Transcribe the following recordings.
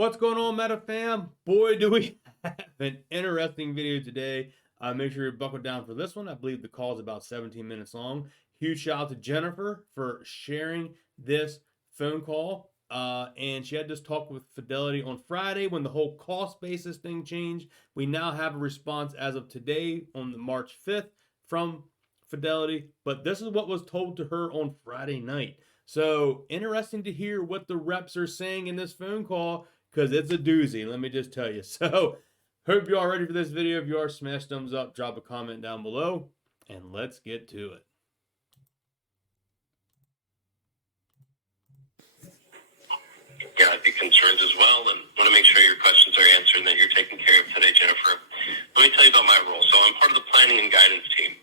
What's going on, Meta fam? Boy, do we have an interesting video today. Make sure you're buckled down for this one. I believe the call is about 17 minutes long. Huge shout out to Jennifer for sharing this phone call. And she had this talk with Fidelity on Friday when the whole cost basis thing changed. We now have a response as of today on the March 5th from Fidelity. But this is what was told to her on Friday night. So interesting to hear what the reps are saying in this phone call, because it's a doozy, let me just tell you. So, hope you all ready for this video. If you are, smash thumbs up, drop a comment down below, and let's get to it. Got the concerns as well, and want to make sure your questions are answered and that you're taken care of today, Jennifer. Let me tell you about my role. So I'm part of the planning and guidance team.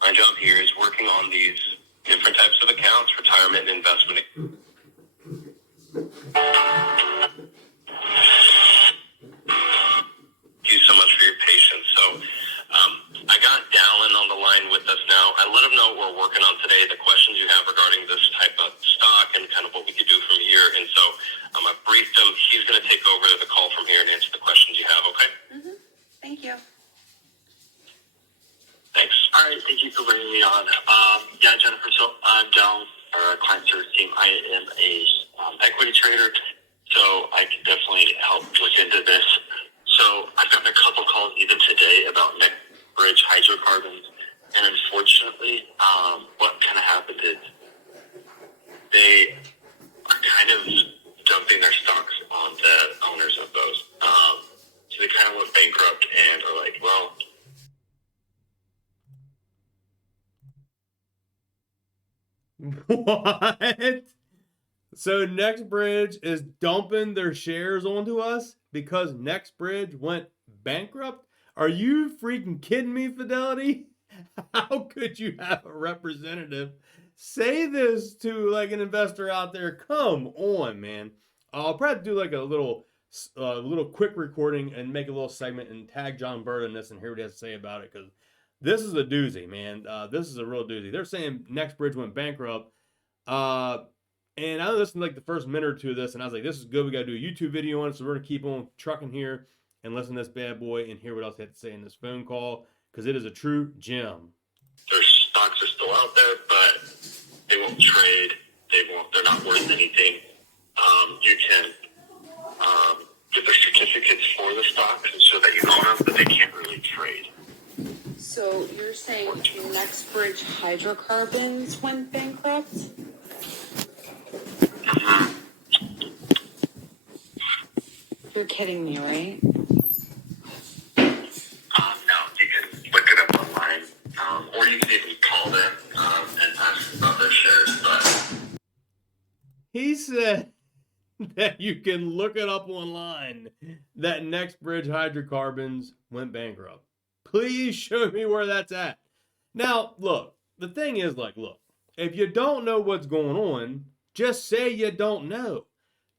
My job here is working on these different types of accounts, retirement and investment. Thank you so much for your patience. So I got Dallin on the line with us now. I let him know what we're working on today, the questions you have regarding this type of stock and kind of what we could do from here. And so I briefed him. He's going to take over the call from here and answer the questions you have, okay? Mm-hmm. Thank you. Thanks. All right, thank you for bringing me on. Yeah, Jennifer, so I'm down our client service team. I am a equity trader, so I can definitely help look into this. So I've gotten a couple calls even today about Nextbridge hydrocarbons, and unfortunately, what kind of happened is they are kind of dumping their stocks on the owners of those. So they kind of went bankrupt and are like, well, What? So Nextbridge is dumping their shares onto us because Nextbridge went bankrupt? Are you freaking kidding me, Fidelity? How could you have a representative say this to like an investor out there? Come on, man. I'll probably do like a little quick recording and make a little segment and tag John Bird in this and hear what he has to say about it, because this is a doozy, man. This is a real doozy. They're saying Nextbridge went bankrupt. And I listened to like the first minute or two of this, and I was like, this is good. We got to do a YouTube video on it, so we're going to keep on trucking here and listen to this bad boy and hear what else he had to say in this phone call, because it is a true gem. their stocks are still out there, but they won't trade. They're not worth anything. You can get their certificates for the stocks so that you own them, but they can't really trade. So you're saying Nextbridge Hydrocarbons went bankrupt? Mm-hmm. You're kidding me, right? No, you can look it up online, or you can even call them and ask about their shares. But He said that you can look it up online that Nextbridge Hydrocarbons went bankrupt. Please show me where that's at. Now, look, the thing is, like, look, if you don't know what's going on, just say you don't know.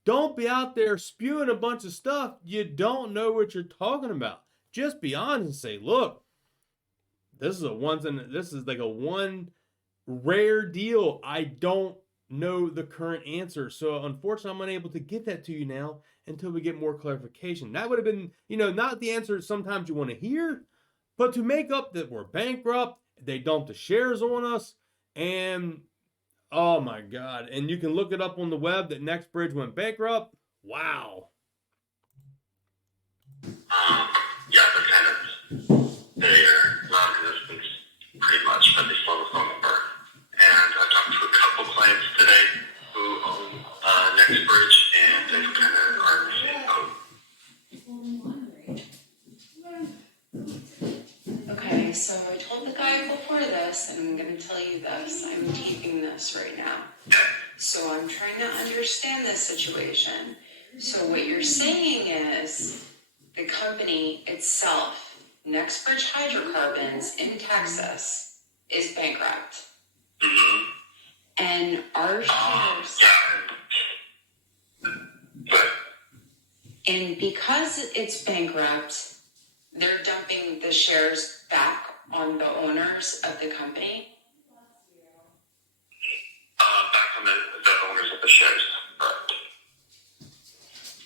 Don't be out there spewing a bunch of stuff you don't know what you're talking about. Just be honest and say, look, this is like a one rare deal. I don't know the current answer. So unfortunately, I'm unable to get that to you now until we get more clarification. That would have been, not the answer sometimes you want to hear, but to make up that we're bankrupt, they dumped the shares on us, and oh my God. And you can look it up on the web that Nextbridge went bankrupt. Wow. yeah, they're non-existent pretty much, but they still have a phone number. And I talked to a couple clients today who own Nextbridge, and they kind of are in the same boat. Okay, so I told the guy before this, and I'm going to tell you this. I'm taping this right now. So I'm trying to understand this situation. So what you're saying is the company itself, Nextbridge Hydrocarbons in Texas, is bankrupt. Mm-hmm. And our shares... But And because it's bankrupt, they're dumping the shares back on the owners of the company. back on the owners of the shares, correct.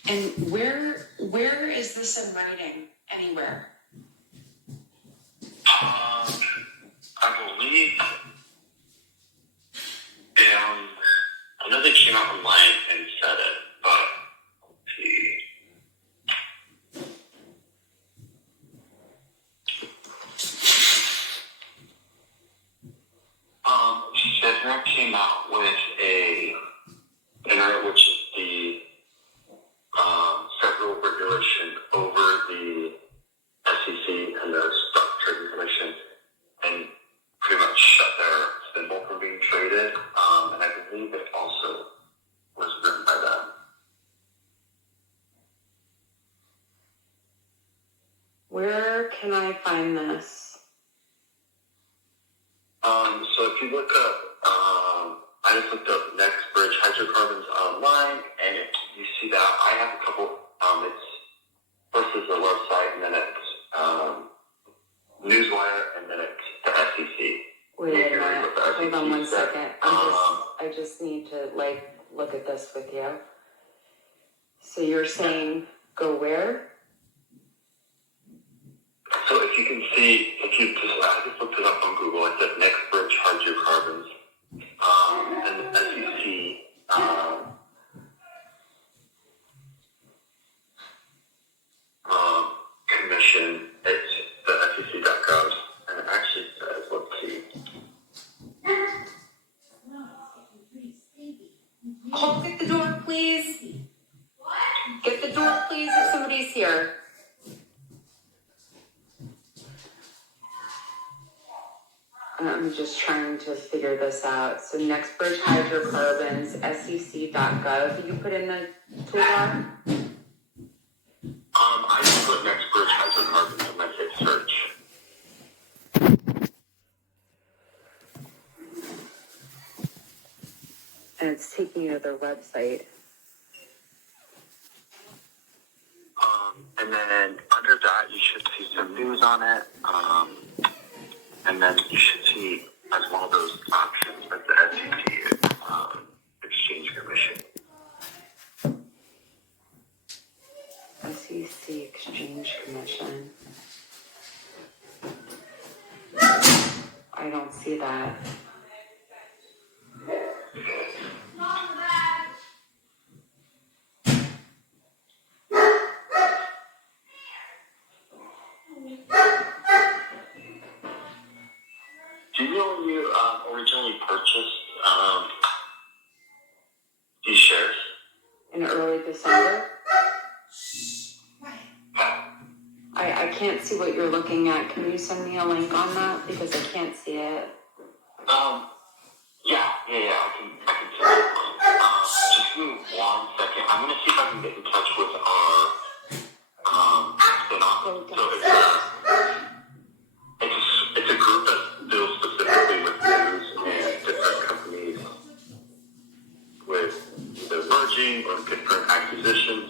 And where is this in writing? Anywhere? I believe, I know they came out online and said it, but let's see. FINRA came out with a FINRA, which is the federal regulation over the SEC and the Stock Trading Commission, and pretty much shut their symbol from being traded. And I believe it also was written by them. Where can I find this? So if you look up, I just looked up Nextbridge Hydrocarbons online, and if you see that, I have a couple, it's first is the website, and then it's Newswire, and then it's the SEC. Wait a minute, hold on one second. I just need to look at this with you. So you're saying go where? So if you can see, I just looked it up on Google, it said Nextbridge Hydrocarbons, and the SEC, commission, it's the SEC.gov, and it actually says, let's see. Hold at the door, please. What? Get the door, please, if somebody's here. I'm just trying to figure this out. So Nextbridge Hydrocarbons, SEC.gov. You put in the toolbar? I just put Nextbridge Hydrocarbons and I hit search. And it's taking you to their website. And then under that, you should see some news on it. And then you should see as one of those options that the SEC Exchange Commission. SEC Exchange Commission. I don't see that. Do you know when you originally purchased these shares? In early December? I can't see what you're looking at. Can you send me a link on that? Because I can't see it. Yeah, I can send it. Just give me 1 second. I'm gonna see if I can get in touch with our spin-off. So it's a group that deals specifically with news and different companies with either merging or different acquisitions.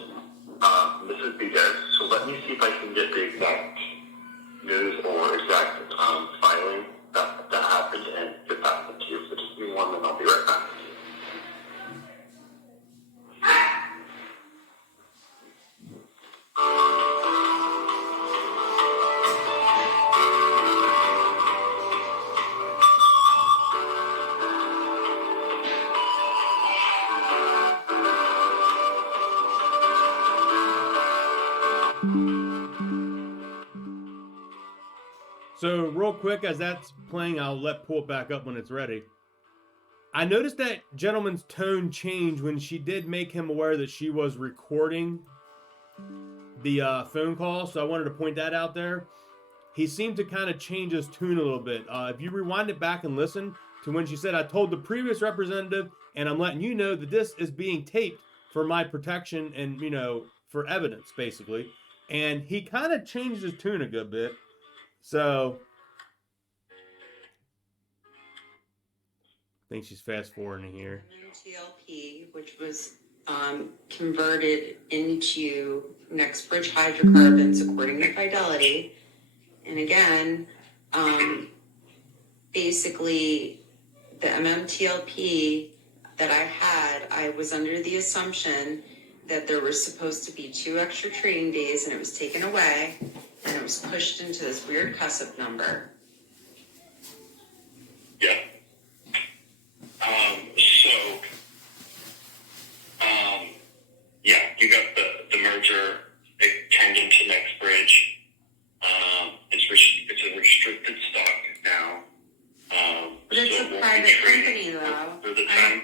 This would be theirs. So let me see if I can get the exact news or exact filing that happened and get that to you. So just give me 1 minute, I'll be right back. So real quick, as that's playing, I'll pull it back up when it's ready. I noticed that gentleman's tone changed when she did make him aware that she was recording the phone call. So I wanted to point that out there. He seemed to kind of change his tune a little bit. If you rewind it back and listen to when she said, I told the previous representative, and I'm letting you know that this is being taped for my protection and, for evidence, basically. And he kind of changed his tune a good bit. So, I think she's fast forwarding here. Mmtlp, which was converted into Nextbridge Hydrocarbons according to Fidelty. And again, basically the MMTLP that I had, I was under the assumption that there were supposed to be 2 extra trading days and it was taken away and it was pushed into this weird cuss-up number. Yeah. Yeah, you got the merger. It turned into Nextbridge. It's a restricted stock now. But it's so a it won't private be trading company, though. For the time.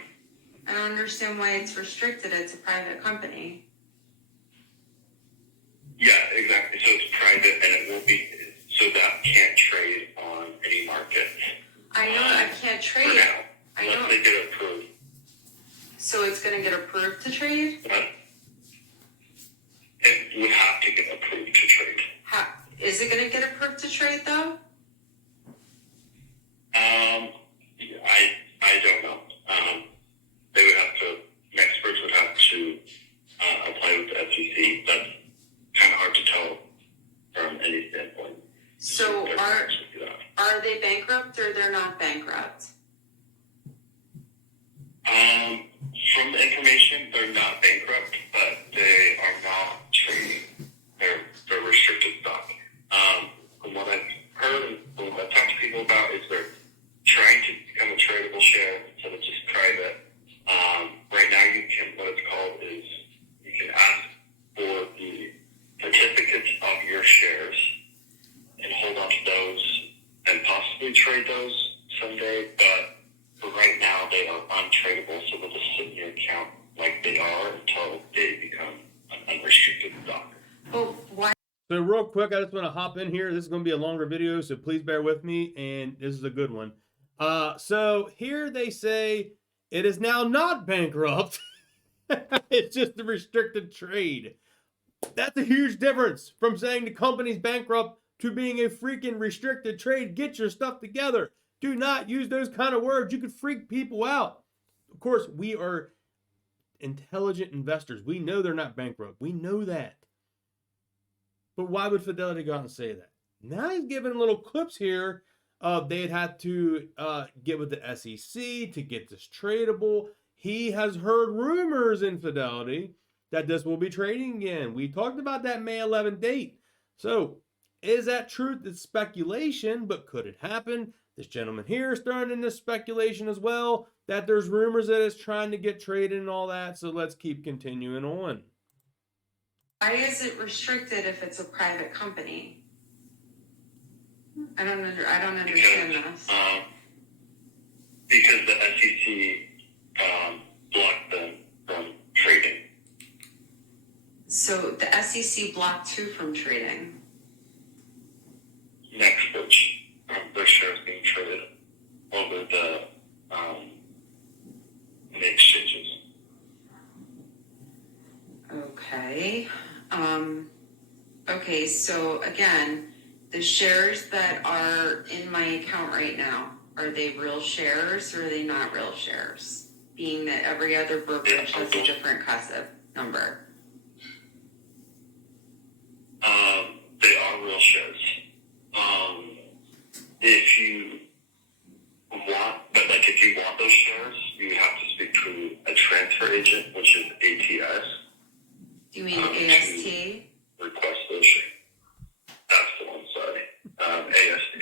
I don't understand why it's restricted. It's a private company. Yeah, exactly. So it's private, and it will be, so that can't trade on any market. I know I can't For trade. now, I unless know. they get approved. So it's going to get approved to trade? But it would have to get approved to trade. Is it going to get approved to trade, though? I don't know. They would have to, Nextbridge would have to apply with the SEC. That's kind of hard to tell from any standpoint. So are they bankrupt or they're not bankrupt? From the information, they're not bankrupt, but they are not trading. They're restricted stock. From what I've heard and from what I've talked to people about is they're trying to become a tradable share instead of just private. Right now, what it's called is you can ask for the certificates of your shares and hold on to those and possibly trade those someday, but for right now, they are untradeable, so they'll just sit in your account like they are until they become an unrestricted stock. Well, why? So real quick, I just want to hop in here. This is going to be a longer video, so please bear with me, and this is a good one. So here they say it is now not bankrupt. It's just a restricted trade. That's a huge difference from saying the company's bankrupt to being a freaking restricted trade. Get your stuff together. Do not use those kind of words. You could freak people out. Of course, we are intelligent investors. We know they're not bankrupt. We know that. But why would Fidelity go out and say that? Now he's giving little clips here. They'd have to get with the SEC to get this tradable. He has heard rumors in Fidelity that this will be trading again. We talked about that May 11th date. So is that truth? It's speculation, but could it happen? This gentleman here is throwing in this speculation as well, that there's rumors that it's trying to get traded and all that. So let's keep continuing on. Why is it restricted if it's a private company? I don't understand this. Because the SEC blocked them from trading. So the SEC blocked who from trading? Nextbridge, their shares being traded over the exchanges. Okay. Okay, so again, the shares that are in my account right now, are they real shares or are they not real shares? Being that every other brokerage has a different CASA number. They are real shares. If you want those shares, you have to speak to a transfer agent, which is ATS. Do you mean AST? Request those shares. That's the one, sorry. AST.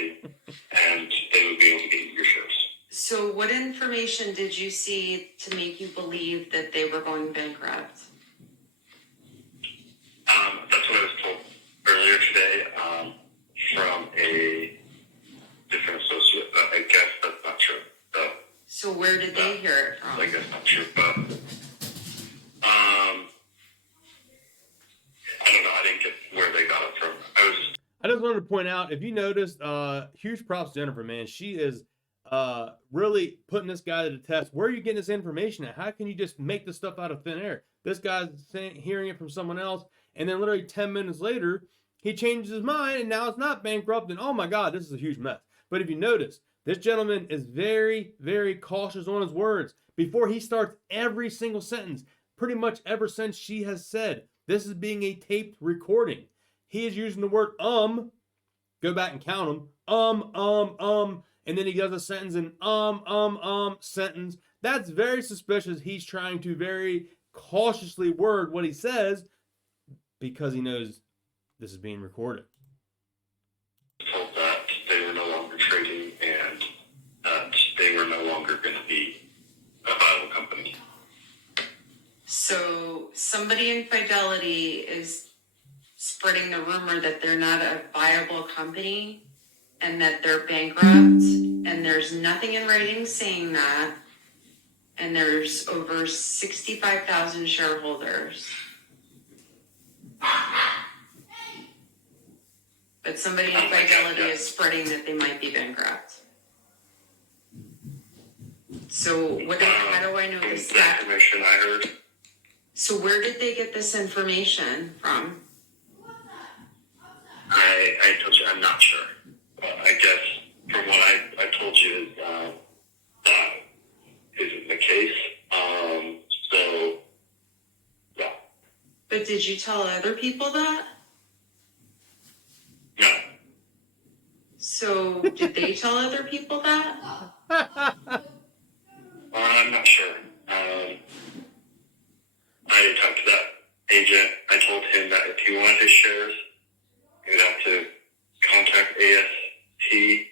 And they would be able to get your shares. So what information did you see to make you believe that they were going bankrupt? That's what I was told earlier today from a different associate. I guess that's not true. So where did they hear it from? I guess not true, but I don't know. I didn't get where they got it from. I just wanted to point out, if you noticed, huge props to Jennifer, man. She is really putting this guy to the test. Where are you getting this information at? How can you just make this stuff out of thin air? This guy's hearing it from someone else, and then literally 10 minutes later, he changes his mind, and now it's not bankrupt, and oh my God, this is a huge mess. But if you notice, this gentleman is very, very cautious on his words. Before he starts every single sentence, pretty much ever since she has said, this is being a taped recording, he is using the word go back and count them, and then he does a sentence in sentence. That's very suspicious. He's trying to very cautiously word what he says because he knows this is being recorded. Told that they were no longer trading and that they were no longer going to be a viable company. So somebody in Fidelity is spreading the rumor that they're not a viable company and that they're bankrupt, and there's nothing in writing saying that, and there's over 65,000 shareholders. But somebody in Fidelity is spreading that they might be bankrupt. So how do I know this? The information I heard. So where did they get this information from? I told you I'm not sure. But I guess from what I told you that isn't the case. So, yeah. But did you tell other people that? No. So did they tell other people that? I'm not sure. I talked to that agent. I told him that if he wanted his shares, he would have to contact AST,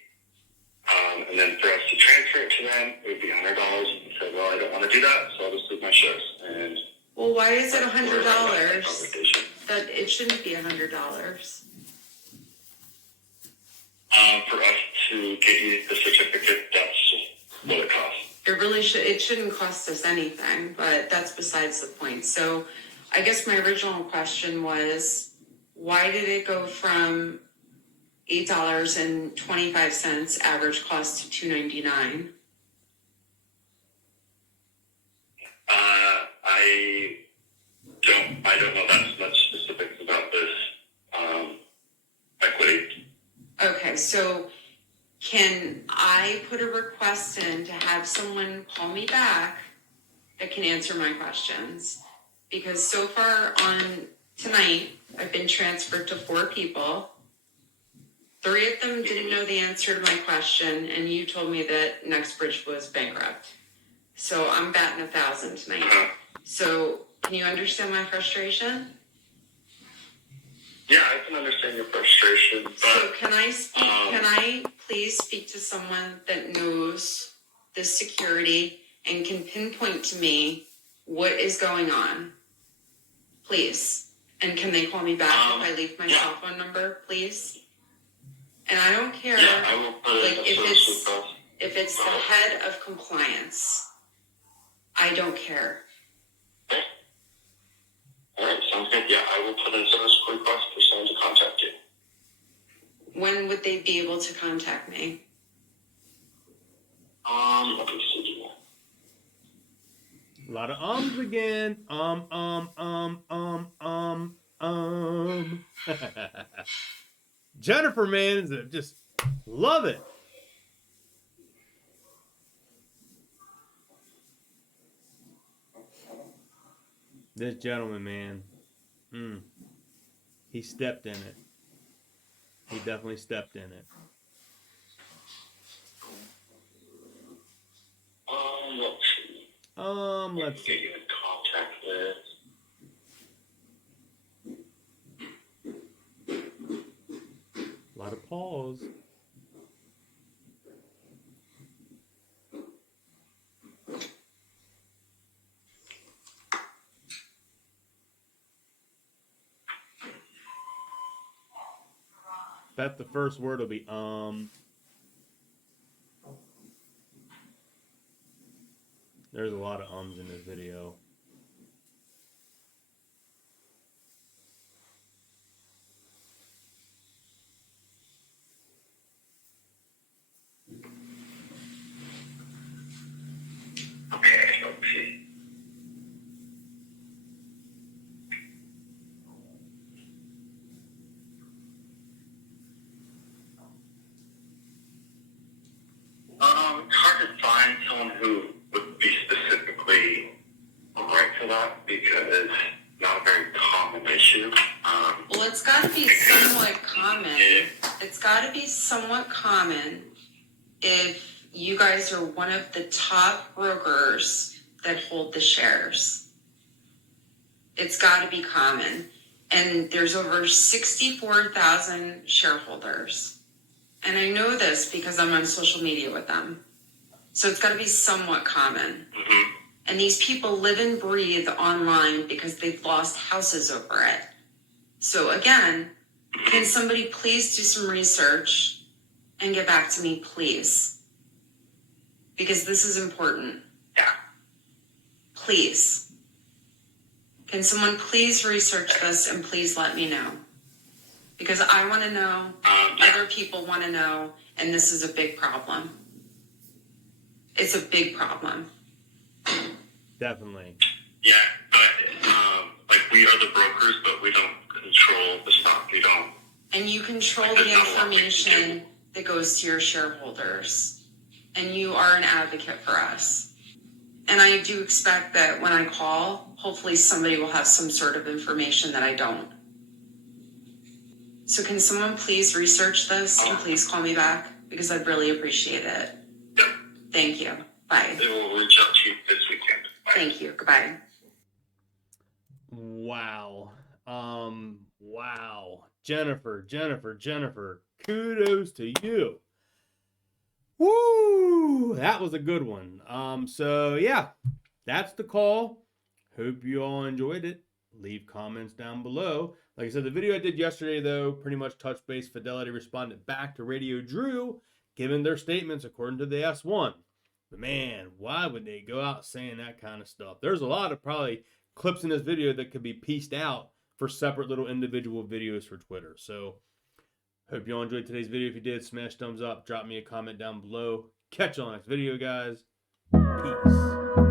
and then for us to transfer it to them, it would be $100. And he said, well, I don't want to do that, so I'll just leave my shares. And Well, why is it $100? conversation. That it shouldn't be $100. For us to get you the certificate, that's just what it costs. It shouldn't cost us anything, but that's besides the point. So I guess my original question was, why did it go from $8.25 average cost to $2.99? I don't know that much specifics about this equity. Okay, so can I put a request in to have someone call me back that can answer my questions? Because so far on tonight, I've been transferred to 4 people. 3 of them didn't know the answer to my question, and you told me that Nextbridge was bankrupt. So I'm batting 1,000 tonight. So can you understand my frustration? Yeah, I can understand your frustration, but So can I please speak to someone that knows the security and can pinpoint to me what is going on? Please. And can they call me back if I leave my cell phone number, please? And I don't care, I will put like, it if it's the head of compliance. I don't care. Okay. All right, sounds good. Yeah, I will put in a service request for someone to contact you. When would they be able to contact me? Let me see. A lot of ums again. Jennifer, man, just love it. This gentleman, man, he stepped in it. He definitely stepped in it. Let's Get see. you in contact with. A lot of pause. Bet the first word will be There's a lot of ums in this video. Okay, let's see. It's hard to find someone who would be specifically right for that because it's not a very common issue. Well, it's got to be somewhat common. Yeah. It's got to be somewhat common if you guys are one of the top brokers that hold the shares. It's got to be common. And there's over 64,000 shareholders. And I know this because I'm on social media with them. So it's got to be somewhat common. Mm-hmm. And these people live and breathe online because they've lost houses over it. So again, can somebody please do some research and get back to me, please? Because this is important. Yeah. Please. Can someone please research this and please let me know? Because I want to know, other people want to know, and this is a big problem. It's a big problem. Definitely. Yeah, but like we are the brokers, but we don't control the stock. We don't. And you control the information that goes to your shareholders. And you are an advocate for us. And I do expect that when I call, hopefully somebody will have some sort of information that I don't. So can someone please research this and please call me back? Because I'd really appreciate it. Yep. Thank you. Bye. They will reach out to you this weekend. Bye. Thank you. Goodbye. Wow. Wow. Jennifer, kudos to you. Woo! That was a good one. So yeah, that's the call. Hope you all enjoyed it. Leave comments down below. Like I said, the video I did yesterday, though, pretty much touch base. Fidelity responded back to Radio Drew, giving their statements according to the S1. But man, why would they go out saying that kind of stuff? There's a lot of probably clips in this video that could be pieced out for separate little individual videos for Twitter. So hope you all enjoyed today's video. If you did, smash thumbs up, drop me a comment down below. Catch you on the next video, guys. Peace.